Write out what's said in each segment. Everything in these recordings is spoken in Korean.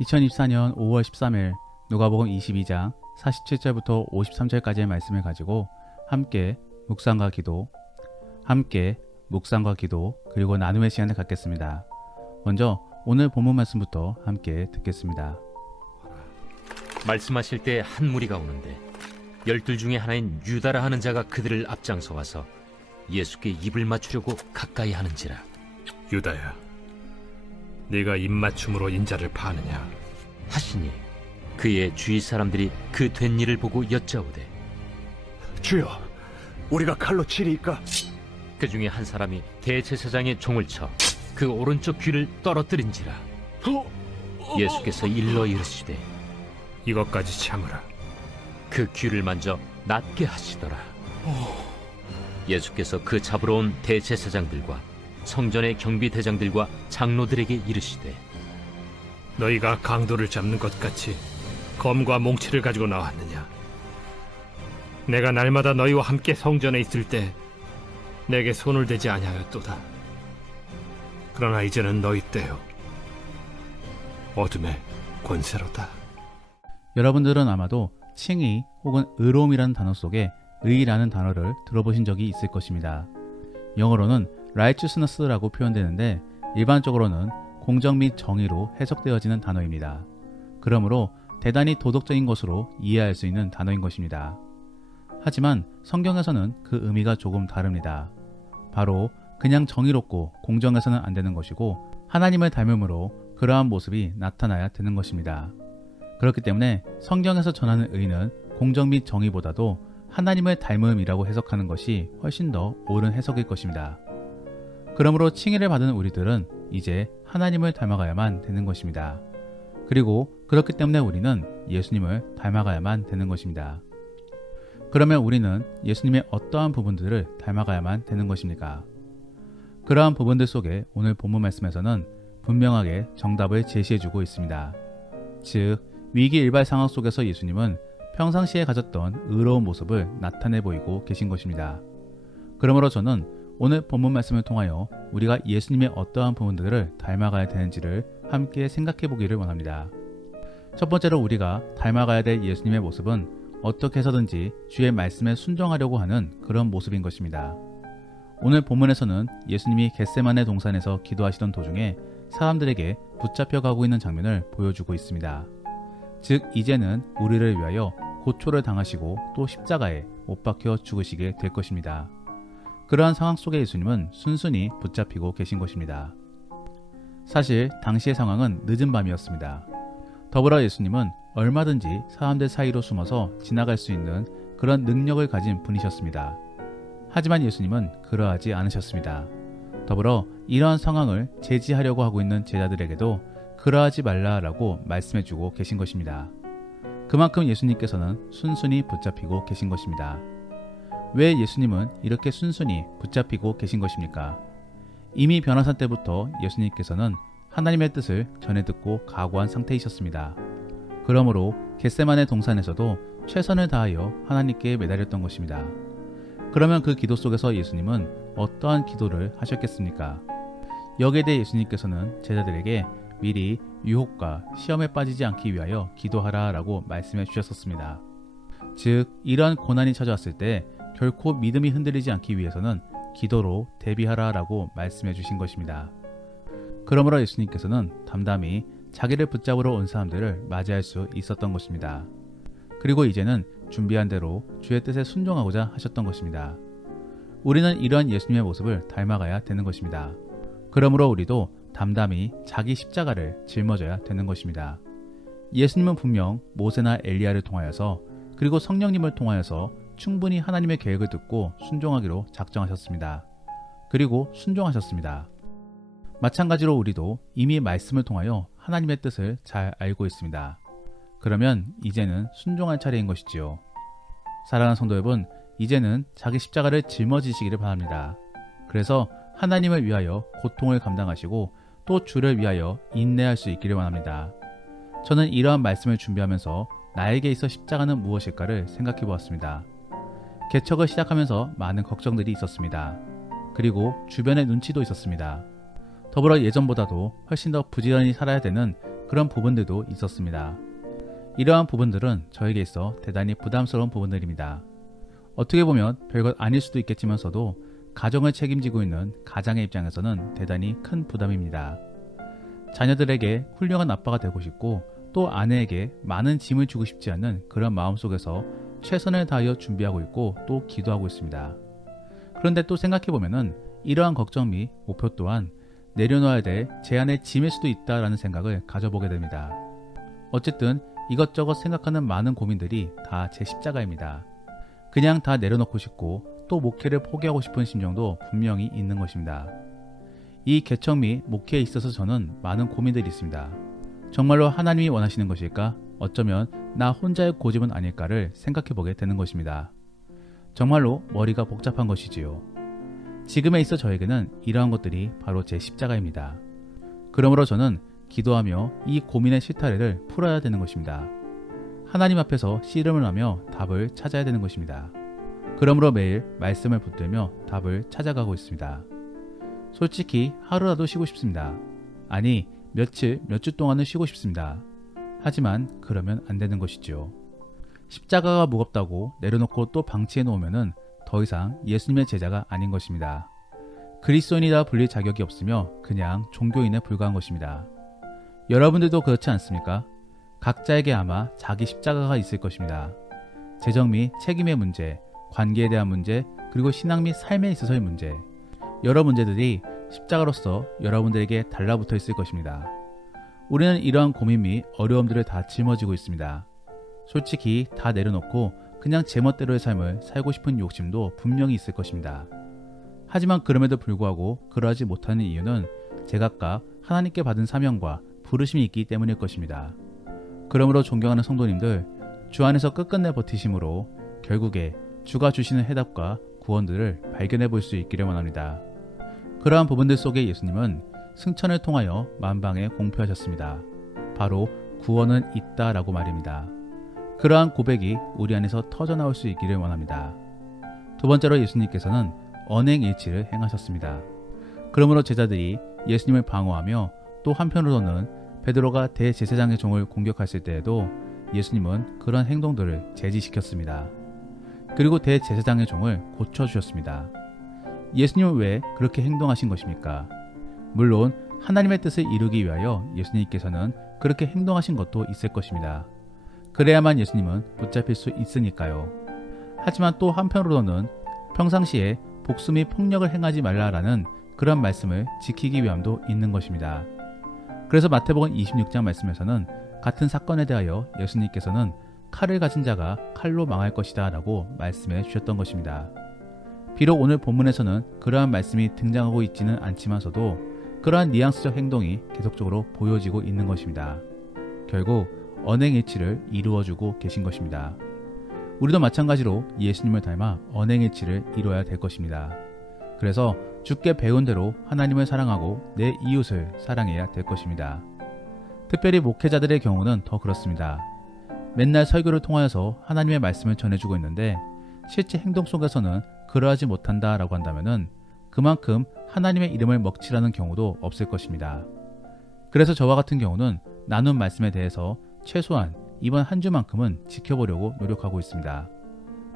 2024년 5월 13일 누가복음 22장 47절부터 53절까지의 말씀을 가지고 함께 묵상과 기도 그리고 나눔의 시간을 갖겠습니다. 먼저 오늘 본문 말씀부터 함께 듣겠습니다. 말씀하실 때 한 무리가 오는데 12 중에 하나인 유다라 하는 자가 그들을 앞장서 와서 예수께 입을 맞추려고 가까이 하는지라. 유다야, 네가 입맞춤으로 인자를 파느냐? 하시니 그의 주위 사람들이 그 된 일을 보고 여짜오되, 주여, 우리가 칼로 치리이까? 그 중에 한 사람이 대제사장의 종을 쳐 그 오른쪽 귀를 떨어뜨린지라. 예수께서 일러 이르시되, 이것까지 참으라. 그 귀를 만져 낫게 하시더라. 예수께서 그 잡으러 온 대제사장들과 성전의 경비대장들과 장로들에게 이르시되, 너희가 강도를 잡는 것 같이 검과 몽치를 가지고 나왔느냐? 내가 날마다 너희와 함께 성전에 있을 때 내게 손을 대지 아니하였도다. 그러나 이제는 너희 때요, 어둠의 권세로다. 여러분들은 아마도 칭의 혹은 의로움이라는 단어 속에 의라는 단어를 들어보신 적이 있을 것입니다. 영어로는 righteousness라고 표현되는데 일반적으로는 공정 및 정의로 해석되어지는 단어입니다. 그러므로 대단히 도덕적인 것으로 이해할 수 있는 단어인 것입니다. 하지만 성경에서는 그 의미가 조금 다릅니다. 바로 그냥 정의롭고 공정해서는 안 되는 것이고 하나님을 닮음으로 그러한 모습이 나타나야 되는 것입니다. 그렇기 때문에 성경에서 전하는 의는 공정 및 정의보다도 하나님을 닮음이라고 해석하는 것이 훨씬 더 옳은 해석일 것입니다. 그러므로 칭의를 받은 우리들은 이제 하나님을 닮아가야만 되는 것입니다. 그리고 그렇기 때문에 우리는 예수님을 닮아가야만 되는 것입니다. 그러면 우리는 예수님의 어떠한 부분들을 닮아가야만 되는 것입니까? 그러한 부분들 속에 오늘 본문 말씀에서는 분명하게 정답을 제시해주고 있습니다. 즉, 위기 일발 상황 속에서 예수님은 평상시에 가졌던 의로운 모습을 나타내 보이고 계신 것입니다. 그러므로 저는 오늘 본문 말씀을 통하여 우리가 예수님의 어떠한 부분들을 닮아가야 되는지를 함께 생각해 보기를 원합니다. 첫 번째로 우리가 닮아가야 될 예수님의 모습은 어떻게 해서든지 주의 말씀에 순종하려고 하는 그런 모습인 것입니다. 오늘 본문에서는 예수님이 겟세마네 동산에서 기도하시던 도중에 사람들에게 붙잡혀 가고 있는 장면을 보여주고 있습니다. 즉, 이제는 우리를 위하여 고초를 당하시고 또 십자가에 못 박혀 죽으시게 될 것입니다. 그러한 상황 속에 예수님은 순순히 붙잡히고 계신 것입니다. 사실 당시의 상황은 늦은 밤이었습니다. 더불어 예수님은 얼마든지 사람들 사이로 숨어서 지나갈 수 있는 그런 능력을 가진 분이셨습니다. 하지만 예수님은 그러하지 않으셨습니다. 더불어 이러한 상황을 제지하려고 하고 있는 제자들에게도 그러하지 말라라고 말씀해주고 계신 것입니다. 그만큼 예수님께서는 순순히 붙잡히고 계신 것입니다. 왜 예수님은 이렇게 순순히 붙잡히고 계신 것입니까? 이미 변화산 때부터 예수님께서는 하나님의 뜻을 전해 듣고 각오한 상태이셨습니다. 그러므로 겟세마네 동산에서도 최선을 다하여 하나님께 매달렸던 것입니다. 그러면 그 기도 속에서 예수님은 어떠한 기도를 하셨겠습니까? 여기에 대해 예수님께서는 제자들에게 미리 유혹과 시험에 빠지지 않기 위하여 기도하라 라고 말씀해 주셨었습니다. 즉, 이러한 고난이 찾아왔을 때 결코 믿음이 흔들리지 않기 위해서는 기도로 대비하라 라고 말씀해 주신 것입니다. 그러므로 예수님께서는 담담히 자기를 붙잡으러 온 사람들을 맞이할 수 있었던 것입니다. 그리고 이제는 준비한 대로 주의 뜻에 순종하고자 하셨던 것입니다. 우리는 이러한 예수님의 모습을 닮아가야 되는 것입니다. 그러므로 우리도 담담히 자기 십자가를 짊어져야 되는 것입니다. 예수님은 분명 모세나 엘리야를 통하여서 그리고 성령님을 통하여서 충분히 하나님의 계획을 듣고 순종하기로 작정하셨습니다. 그리고 순종하셨습니다. 마찬가지로 우리도 이미 말씀을 통하여 하나님의 뜻을 잘 알고 있습니다. 그러면 이제는 순종할 차례인 것이지요. 사랑하는 성도 여러분, 이제는 자기 십자가를 짊어지시기를 바랍니다. 그래서 하나님을 위하여 고통을 감당하시고 또 주를 위하여 인내할 수 있기를 원합니다. 저는 이러한 말씀을 준비하면서 나에게 있어 십자가는 무엇일까를 생각해 보았습니다. 개척을 시작하면서 많은 걱정들이 있었습니다. 그리고 주변의 눈치도 있었습니다. 더불어 예전보다도 훨씬 더 부지런히 살아야 되는 그런 부분들도 있었습니다. 이러한 부분들은 저에게 있어 대단히 부담스러운 부분들입니다. 어떻게 보면 별것 아닐 수도 있겠지만서도 가정을 책임지고 있는 가장의 입장에서는 대단히 큰 부담입니다. 자녀들에게 훌륭한 아빠가 되고 싶고 또 아내에게 많은 짐을 주고 싶지 않는 그런 마음속에서 최선을 다하여 준비하고 있고 또 기도하고 있습니다. 그런데 또 생각해보면은 이러한 걱정 및 목표 또한 내려놓아야 될 제 안의 짐일 수도 있다라는 생각을 가져보게 됩니다. 어쨌든 이것저것 생각하는 많은 고민들이 다 제 십자가입니다. 그냥 다 내려놓고 싶고 또 목회를 포기하고 싶은 심정도 분명히 있는 것입니다. 이 개척 및 목회에 있어서 저는 많은 고민들이 있습니다. 정말로 하나님이 원하시는 것일까? 어쩌면 나 혼자의 고집은 아닐까를 생각해보게 되는 것입니다. 정말로 머리가 복잡한 것이지요. 지금에 있어 저에게는 이러한 것들이 바로 제 십자가입니다. 그러므로 저는 기도하며 이 고민의 실타래를 풀어야 되는 것입니다. 하나님 앞에서 씨름을 하며 답을 찾아야 되는 것입니다. 그러므로 매일 말씀을 붙들며 답을 찾아가고 있습니다. 솔직히 하루라도 쉬고 싶습니다. 아니 며칠, 몇 주 동안은 쉬고 싶습니다. 하지만 그러면 안 되는 것이지요. 십자가가 무겁다고 내려놓고 또 방치해 놓으면은 더 이상 예수님의 제자가 아닌 것입니다. 그리스도인이라 불릴 자격이 없으며 그냥 종교인에 불과한 것입니다. 여러분들도 그렇지 않습니까? 각자에게 아마 자기 십자가가 있을 것입니다. 재정 및 책임의 문제, 관계에 대한 문제, 그리고 신앙 및 삶에 있어서의 문제, 여러 문제들이 십자가로서 여러분들에게 달라붙어 있을 것입니다. 우리는 이러한 고민 및 어려움들을 다 짊어지고 있습니다. 솔직히 다 내려놓고 그냥 제멋대로의 삶을 살고 싶은 욕심도 분명히 있을 것입니다. 하지만 그럼에도 불구하고 그러하지 못하는 이유는 제각각 하나님께 받은 사명과 부르심이 있기 때문일 것입니다. 그러므로 존경하는 성도님들, 주 안에서 끝끝내 버티심으로 결국에 주가 주시는 해답과 구원들을 발견해 볼 수 있기를 원합니다. 그러한 부분들 속에 예수님은 승천을 통하여 만방에 공표하셨습니다. 바로 구원은 있다라고 말입니다. 그러한 고백이 우리 안에서 터져나올 수 있기를 원합니다. 두 번째로 예수님께서는 언행일치를 행하셨습니다. 그러므로 제자들이 예수님을 방어하며 또 한편으로는 베드로가 대제사장의 종을 공격했을 때에도 예수님은 그런 행동들을 제지시켰습니다. 그리고 대제사장의 종을 고쳐주셨습니다. 예수님은 왜 그렇게 행동하신 것입니까? 물론 하나님의 뜻을 이루기 위하여 예수님께서는 그렇게 행동하신 것도 있을 것입니다. 그래야만 예수님은 붙잡힐 수 있으니까요. 하지만 또 한편으로는 평상시에 복수 및 폭력을 행하지 말라라는 그런 말씀을 지키기 위함도 있는 것입니다. 그래서 마태복음 26장 말씀에서는 같은 사건에 대하여 예수님께서는 칼을 가진 자가 칼로 망할 것이다 라고 말씀해 주셨던 것입니다. 비록 오늘 본문에서는 그러한 말씀이 등장하고 있지는 않지만서도 그러한 뉘앙스적 행동이 계속적으로 보여지고 있는 것입니다. 결국 언행일치를 이루어주고 계신 것입니다. 우리도 마찬가지로 예수님을 닮아 언행일치를 이루어야 될 것입니다. 그래서 주께 배운 대로 하나님을 사랑하고 내 이웃을 사랑해야 될 것입니다. 특별히 목회자들의 경우는 더 그렇습니다. 맨날 설교를 통하여서 하나님의 말씀을 전해주고 있는데 실제 행동 속에서는 그러하지 못한다라고 한다면은 그만큼 하나님의 이름을 먹칠하는 경우도 없을 것입니다. 그래서 저와 같은 경우는 나눈 말씀에 대해서 최소한 이번 한 주만큼은 지켜보려고 노력하고 있습니다.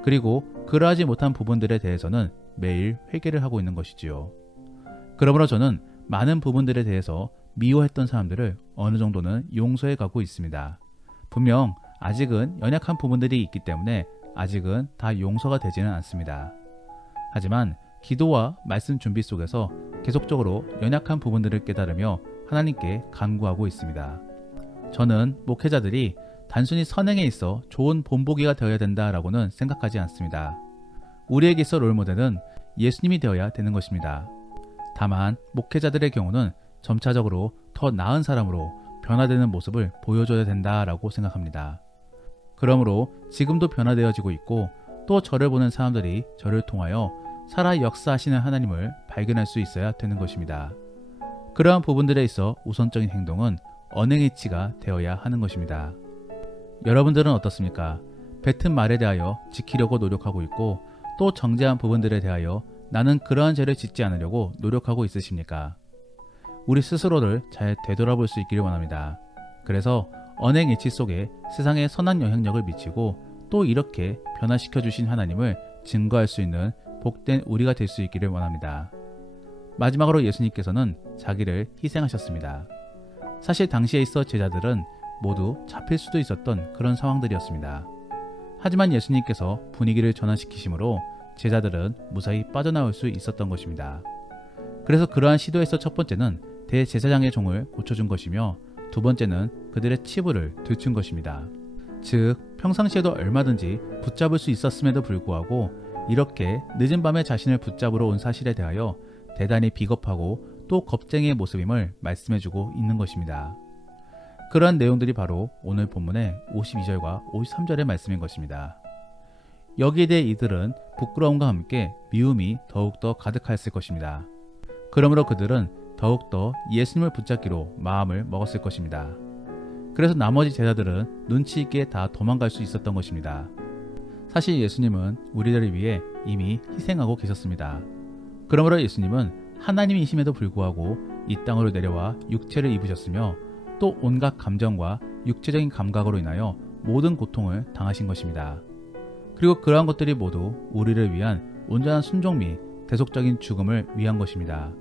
그리고 그러하지 못한 부분들에 대해서는 매일 회개를 하고 있는 것이지요. 그러므로 저는 많은 부분들에 대해서 미워했던 사람들을 어느 정도는 용서해 가고 있습니다. 분명 아직은 연약한 부분들이 있기 때문에 아직은 다 용서가 되지는 않습니다. 하지만 기도와 말씀 준비 속에서 계속적으로 연약한 부분들을 깨달으며 하나님께 간구하고 있습니다. 저는 목회자들이 단순히 선행에 있어 좋은 본보기가 되어야 된다라고는 생각하지 않습니다. 우리에게 있어 롤모델은 예수님이 되어야 되는 것입니다. 다만 목회자들의 경우는 점차적으로 더 나은 사람으로 변화되는 모습을 보여줘야 된다라고 생각합니다. 그러므로 지금도 변화되어지고 있고 또 저를 보는 사람들이 저를 통하여 살아 역사하시는 하나님을 발견할 수 있어야 되는 것입니다. 그러한 부분들에 있어 우선적인 행동은 언행일치가 되어야 하는 것입니다. 여러분들은 어떻습니까? 뱉은 말에 대하여 지키려고 노력하고 있고 또 정죄한 부분들에 대하여 나는 그러한 죄를 짓지 않으려고 노력하고 있으십니까? 우리 스스로를 잘 되돌아볼 수 있기를 원합니다. 그래서 언행일치 속에 세상에 선한 영향력을 미치고 또 이렇게 변화시켜 주신 하나님을 증거할 수 있는 복된 우리가 될 수 있기를 원합니다. 마지막으로 예수님께서는 자기를 희생하셨습니다. 사실 당시에 있어 제자들은 모두 잡힐 수도 있었던 그런 상황들이었습니다. 하지만 예수님께서 분위기를 전환시키심으로 제자들은 무사히 빠져나올 수 있었던 것입니다. 그래서 그러한 시도에서 첫 번째는 대제사장의 종을 고쳐준 것이며 두 번째는 그들의 치부를 들춘 것입니다. 즉 평상시에도 얼마든지 붙잡을 수 있었음에도 불구하고 이렇게 늦은 밤에 자신을 붙잡으러 온 사실에 대하여 대단히 비겁하고 또 겁쟁이의 모습임을 말씀해주고 있는 것입니다. 그러한 내용들이 바로 오늘 본문의 52절과 53절의 말씀인 것입니다. 여기에 대해 이들은 부끄러움과 함께 미움이 더욱더 가득하였을 것입니다. 그러므로 그들은 더욱더 예수님을 붙잡기로 마음을 먹었을 것입니다. 그래서 나머지 제자들은 눈치 있게 다 도망갈 수 있었던 것입니다. 사실 예수님은 우리들을 위해 이미 희생하고 계셨습니다. 그러므로 예수님은 하나님이심에도 불구하고 이 땅으로 내려와 육체를 입으셨으며 또 온갖 감정과 육체적인 감각으로 인하여 모든 고통을 당하신 것입니다. 그리고 그러한 것들이 모두 우리를 위한 온전한 순종 및 대속적인 죽음을 위한 것입니다.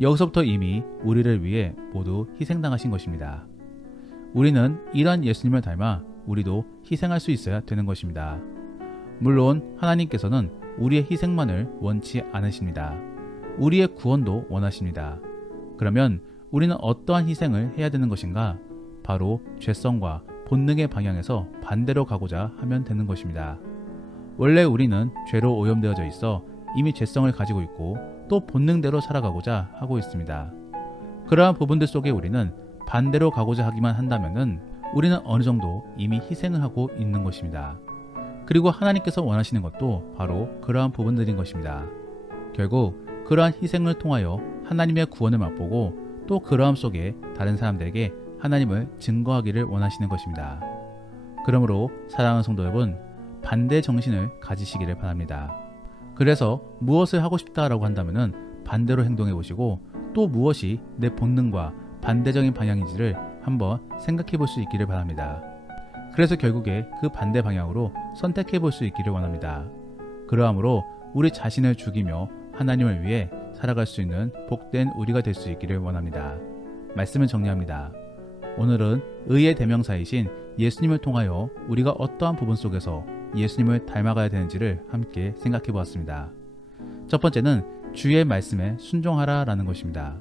여기서부터 이미 우리를 위해 모두 희생당하신 것입니다. 우리는 이러한 예수님을 닮아 우리도 희생할 수 있어야 되는 것입니다. 물론 하나님께서는 우리의 희생만을 원치 않으십니다. 우리의 구원도 원하십니다. 그러면 우리는 어떠한 희생을 해야 되는 것인가? 바로 죄성과 본능의 방향에서 반대로 가고자 하면 되는 것입니다. 원래 우리는 죄로 오염되어져 있어 이미 죄성을 가지고 있고 또 본능대로 살아가고자 하고 있습니다. 그러한 부분들 속에 우리는 반대로 가고자 하기만 한다면은 우리는 어느 정도 이미 희생을 하고 있는 것입니다. 그리고 하나님께서 원하시는 것도 바로 그러한 부분들인 것입니다. 결국 그러한 희생을 통하여 하나님의 구원을 맛보고 또 그러함 속에 다른 사람들에게 하나님을 증거하기를 원하시는 것입니다. 그러므로 사랑하는 성도 여러분, 반대 정신을 가지시기를 바랍니다. 그래서 무엇을 하고 싶다라고 한다면은 반대로 행동해 보시고 또 무엇이 내 본능과 반대적인 방향인지를 한번 생각해 볼 수 있기를 바랍니다. 그래서 결국에 그 반대 방향으로 선택해 볼 수 있기를 원합니다. 그러함으로 우리 자신을 죽이며 하나님을 위해 살아갈 수 있는 복된 우리가 될 수 있기를 원합니다. 말씀을 정리합니다. 오늘은 의의 대명사이신 예수님을 통하여 우리가 어떠한 부분 속에서 예수님을 닮아가야 되는지를 함께 생각해 보았습니다. 첫 번째는 주의 말씀에 순종하라 라는 것입니다.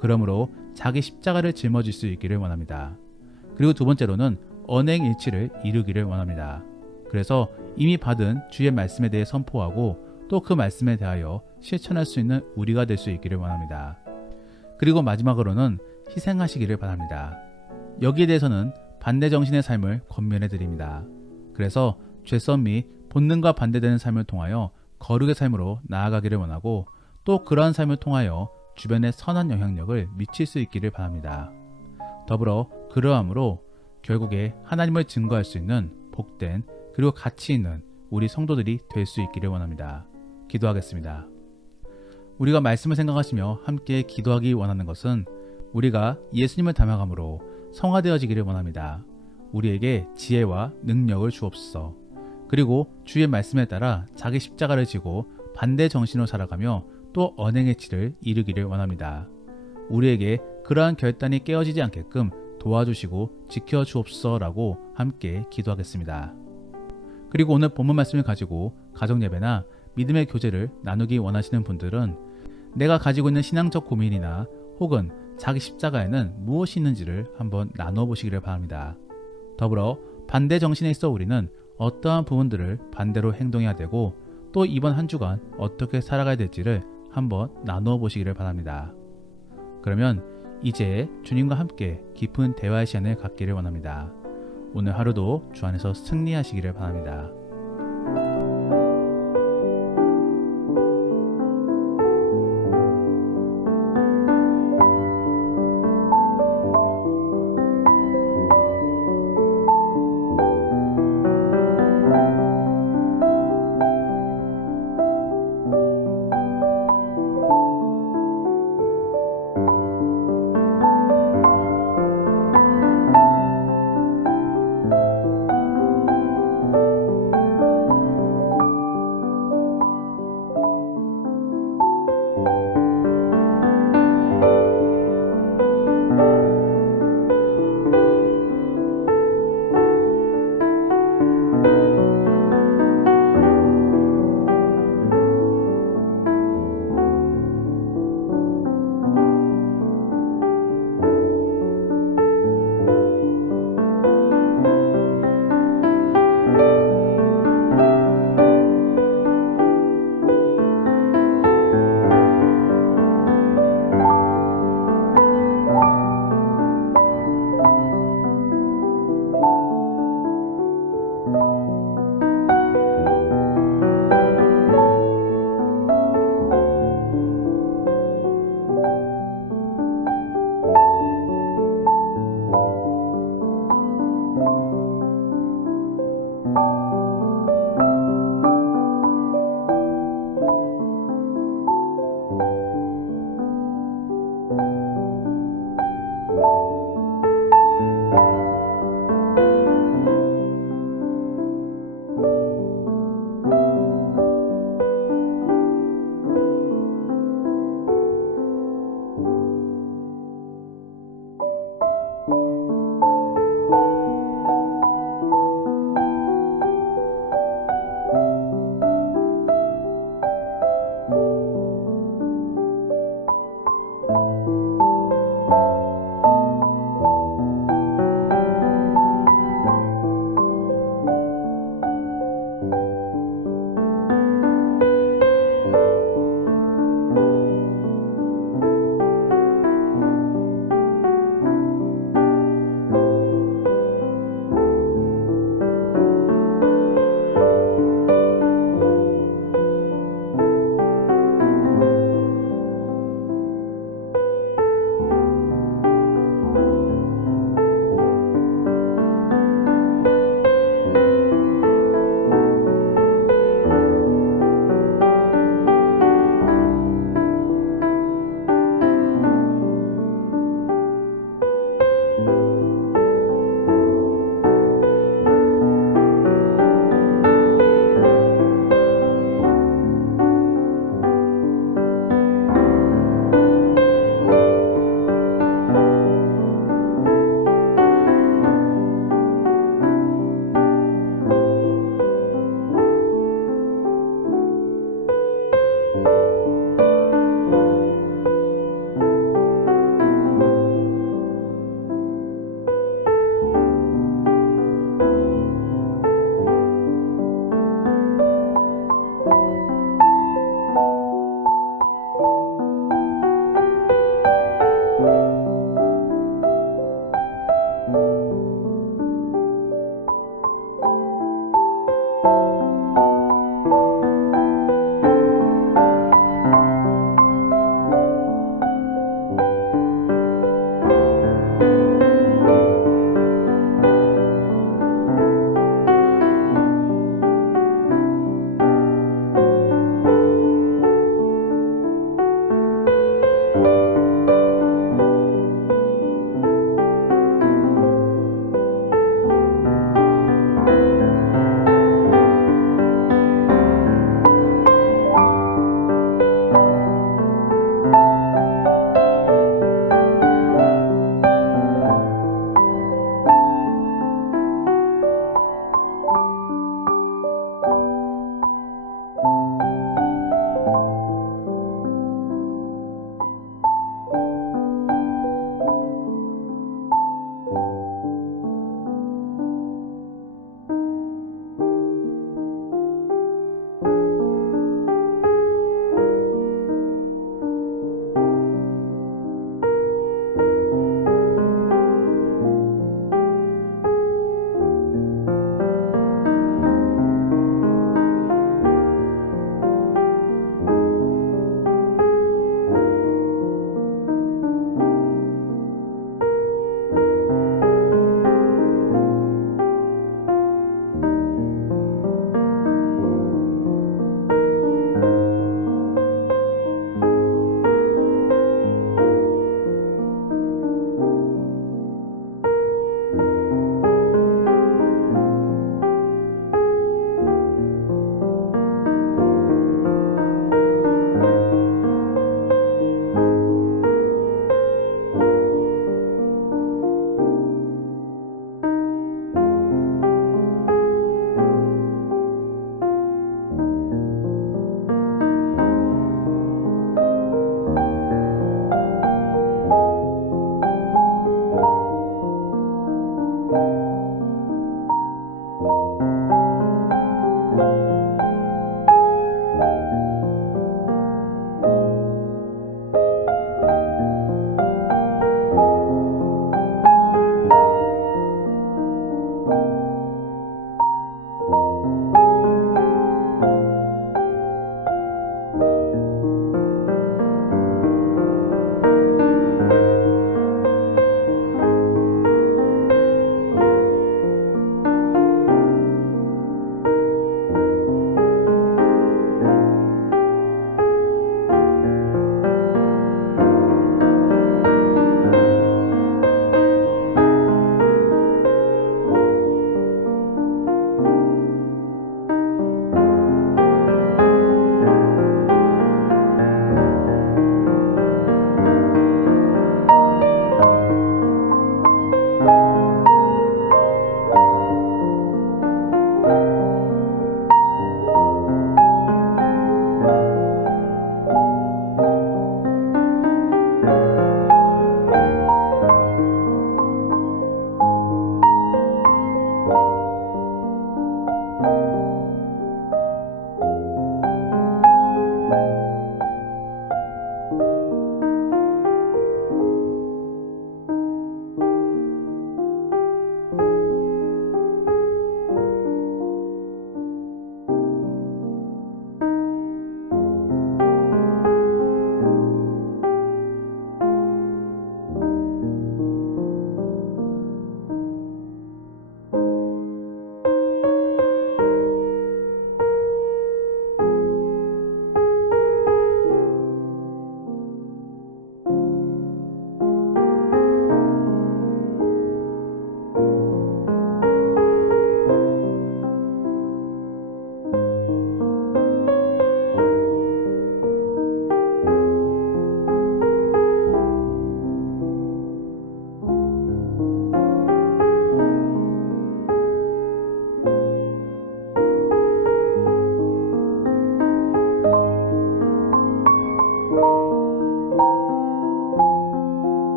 그러므로 자기 십자가를 짊어질 수 있기를 원합니다. 그리고 두 번째로는 언행일치를 이루기를 원합니다. 그래서 이미 받은 주의 말씀에 대해 선포하고 또 그 말씀에 대하여 실천할 수 있는 우리가 될 수 있기를 원합니다. 그리고 마지막으로는 희생하시기를 바랍니다. 여기에 대해서는 반대 정신의 삶을 권면해 드립니다. 그래서 죄성 및 본능과 반대되는 삶을 통하여 거룩의 삶으로 나아가기를 원하고 또 그러한 삶을 통하여 주변에 선한 영향력을 미칠 수 있기를 바랍니다. 더불어 그러함으로 결국에 하나님을 증거할 수 있는 복된 그리고 가치 있는 우리 성도들이 될 수 있기를 원합니다. 기도하겠습니다. 우리가 말씀을 생각하시며 함께 기도하기 원하는 것은 우리가 예수님을 닮아감으로 성화되어지기를 원합니다. 우리에게 지혜와 능력을 주옵소서. 그리고 주의 말씀에 따라 자기 십자가를 지고 반대 정신으로 살아가며 또 언행의 치를 이루기를 원합니다. 우리에게 그러한 결단이 깨어지지 않게끔 도와주시고 지켜주옵소서라고 함께 기도하겠습니다. 그리고 오늘 본문 말씀을 가지고 가정예배나 믿음의 교제를 나누기 원하시는 분들은 내가 가지고 있는 신앙적 고민이나 혹은 자기 십자가에는 무엇이 있는지를 한번 나누어 보시기를 바랍니다. 더불어 반대 정신에 있어 우리는 어떠한 부분들을 반대로 행동해야 되고 또 이번 한 주간 어떻게 살아가야 될지를 한번 나누어 보시기를 바랍니다. 그러면 이제 주님과 함께 깊은 대화의 시간을 갖기를 원합니다. 오늘 하루도 주 안에서 승리하시기를 바랍니다.